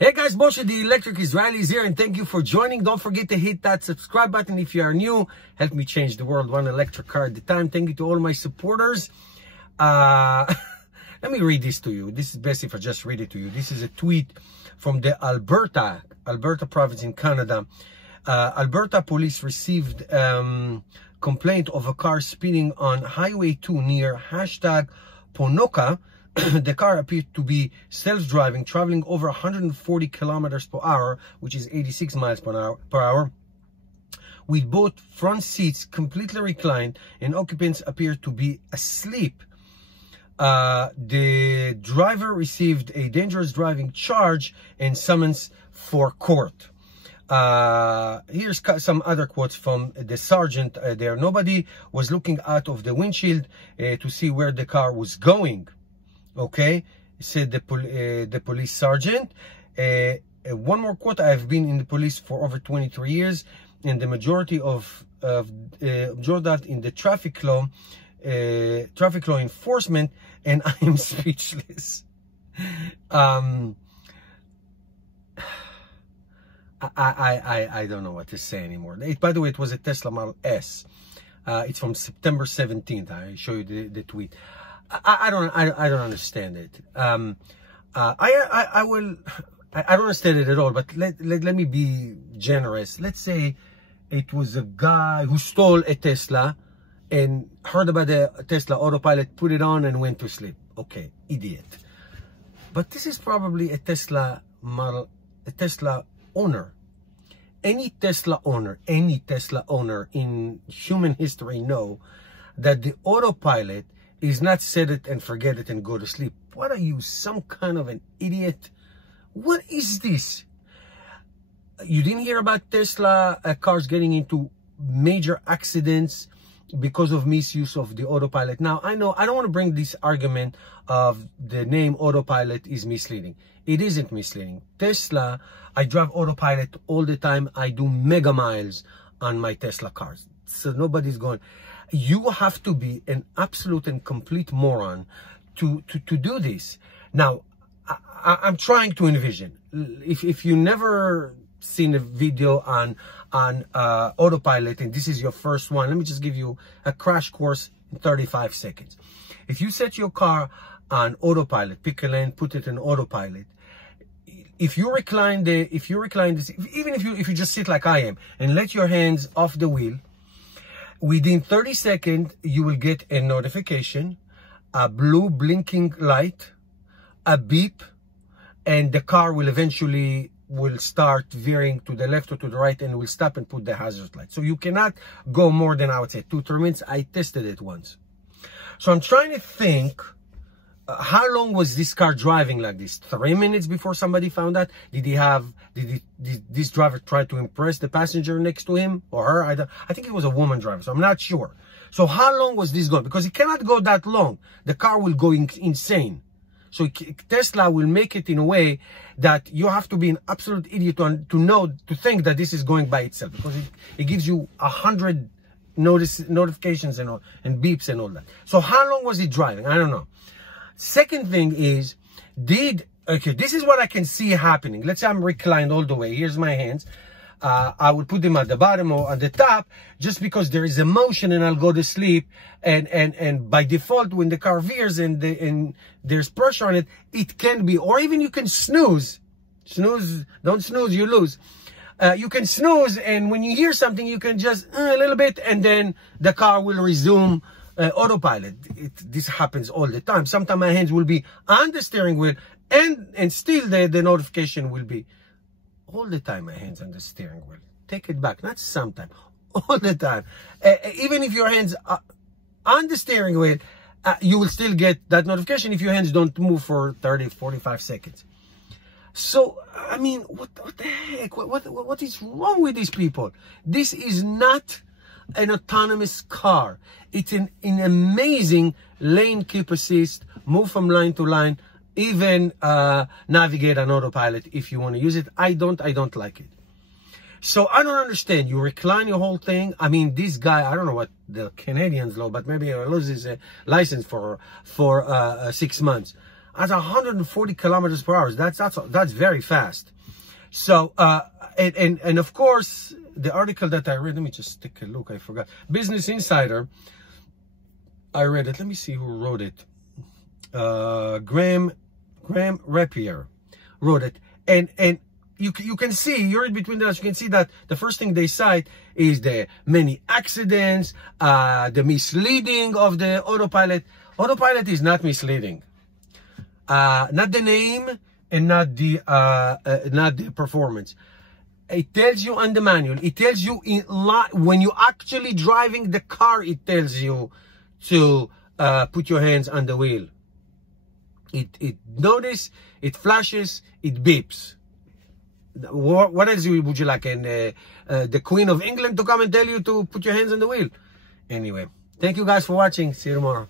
Hey guys, Moshe the Electric Israeli is here, and thank you for joining. Don't forget to hit that subscribe button if you are new. Help me change the world one electric car at a time. Thank you to all my supporters. Let me read this to you. This is best if I just read it to you. This is a tweet from the Alberta province in Canada. Alberta police received complaint of a car speeding on Highway 2 near #Ponoka. The car appeared to be self-driving, traveling over 140 kilometers per hour, which is 86 miles per hour, with both front seats completely reclined and occupants appeared to be asleep. The driver received a dangerous driving charge and summons for court. Here's some other quotes from the sergeant there. Nobody was looking out of the windshield to see where the car was going. Okay, said the police sergeant. One more quote: I've been in the police for over 23 years, and the majority of that in the traffic law enforcement, and I am speechless. I don't know what to say anymore. By the way, it was a Tesla Model S. It's from September 17th. I show you the tweet. I don't understand it. I don't understand it at all, but let me be generous. Let's say it was a guy who stole a Tesla and heard about the Tesla Autopilot, put it on and went to sleep. Okay, idiot. But this is probably a Tesla owner. Any Tesla owner in human history know that the Autopilot is not set it and forget it and go to sleep. What are you, some kind of an idiot? What is this? You didn't hear about Tesla cars getting into major accidents because of misuse of the Autopilot. Now, I know I don't want to bring this argument of the name Autopilot is misleading. It isn't misleading. Tesla, I drive Autopilot all the time. I do mega miles on my Tesla cars. So nobody's going... You have to be an absolute and complete moron to do this. Now, I'm trying to envision. If you never seen a video on Autopilot and this is your first one, let me just give you a crash course in 35 seconds. If you set your car on Autopilot, pick a lane, put it in Autopilot. If you recline this, even if you just sit like I am and let your hands off the wheel, within 30 seconds, you will get a notification, a blue blinking light, a beep, and the car will eventually start veering to the left or to the right and will stop and put the hazard light. So you cannot go more than, I would say, 2-3 minutes. I tested it once. So I'm trying to think, how long was this car driving like this? 3 minutes before somebody found out? Did this driver try to impress the passenger next to him or her? I think it was a woman driver, so I'm not sure. So how long was this going? Because it cannot go that long. The car will go insane. So Tesla will make it in a way that you have to be an absolute idiot to think that this is going by itself, because it gives you 100 notifications and beeps and all that. So how long was it driving? I don't know. Second thing is, okay, this is what I can see happening. Let's say I'm reclined all the way. Here's my hands. I would put them at the bottom or at the top just because there is a motion and I'll go to sleep. And by default, when the car veers and there's pressure on it, it can be, or even you can snooze. Don't snooze, you lose. You can snooze, and when you hear something, you can just a little bit, and then the car will resume Autopilot. This happens all the time. Sometimes my hands will be on the steering wheel and still the notification will be all the time. My hands on the steering wheel. Take it back. Not sometimes. All the time. Even if your hands are on the steering wheel, you will still get that notification if your hands don't move for 30-45 seconds. So, I mean, what the heck? What is wrong with these people? This is not an autonomous car. It's an amazing lane keep assist, move from line to line, even navigate on Autopilot if you want to use it. I don't like it. So I don't understand. You recline your whole thing. I mean, this guy, I don't know what the Canadians law, but maybe he'll lose his license for 6 months. at 140 kilometers per hour. That's very fast. So, and of course, the article that I read, let me just take a look, I forgot. Business Insider, I read it. Let me see who wrote it. Graham Rapier wrote it. And you can see, you're in between that, you can see that the first thing they cite is the many accidents, the misleading of the Autopilot. Autopilot is not misleading. Not the name and not the performance. It tells you on the manual. It tells you when you're actually driving the car. It tells you to put your hands on the wheel. It notice, it flashes, it beeps. What else would you like? And the Queen of England to come and tell you to put your hands on the wheel? Anyway, thank you guys for watching. See you tomorrow.